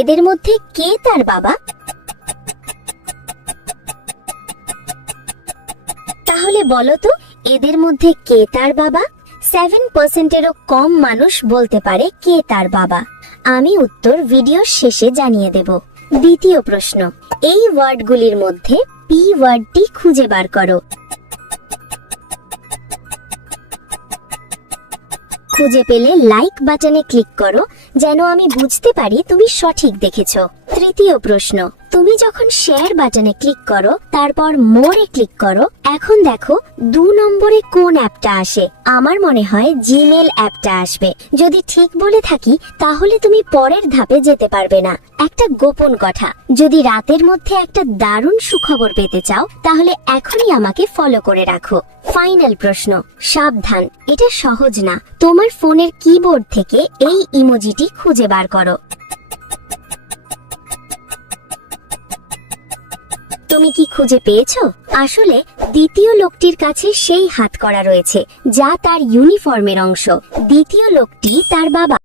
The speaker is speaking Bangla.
এদের মধ্যে কে তার বাবা? তাহলে বলো তো, এদের মধ্যে কে তার বাবা? 7%-এরও কম মানুষ বলতে পারে কে তার বাবা। আমি উত্তর ভিডিওর শেষে জানিয়ে দেব। দ্বিতীয় প্রশ্ন, এই ওয়ার্ডগুলির মধ্যে পি ওয়ার্ডটি খুঁজে বার করো। খুঁজে পেলে লাইক বাটনে ক্লিক করো, যেন আমি বুঝতে পারি তুমি সঠিক দেখেছো। তৃতীয় প্রশ্ন, তুমি যখন শেয়ার বাটনে ক্লিক করো, তারপর মোরে ক্লিক করো, এখন দেখো 2 নম্বরে কোন অ্যাপটা আসে? আমার মনে হয় জিমেল অ্যাপটা আসবে। যদি ঠিক বলে থাকি, তাহলে তুমি পরের ধাপে যেতে পারবে না। একটা গোপন কথা, যদি রাতের মধ্যে একটা দারুণ সুখবর পেতে চাও, তাহলে এখনই আমাকে ফলো করে রাখো। ফাইনাল প্রশ্ন, সাবধান, এটা সহজ না। তোমার ফোনের কিবোর্ড থেকে এই ইমোজিটি খুঁজে বার করো। তুমি কি খুঁজে পেয়েছো? আসলে দ্বিতীয় লোকটির কাছে সেই হাতকড়া রয়েছে, যা তার ইউনিফর্মের অংশ। দ্বিতীয় লোকটি তার বাবা।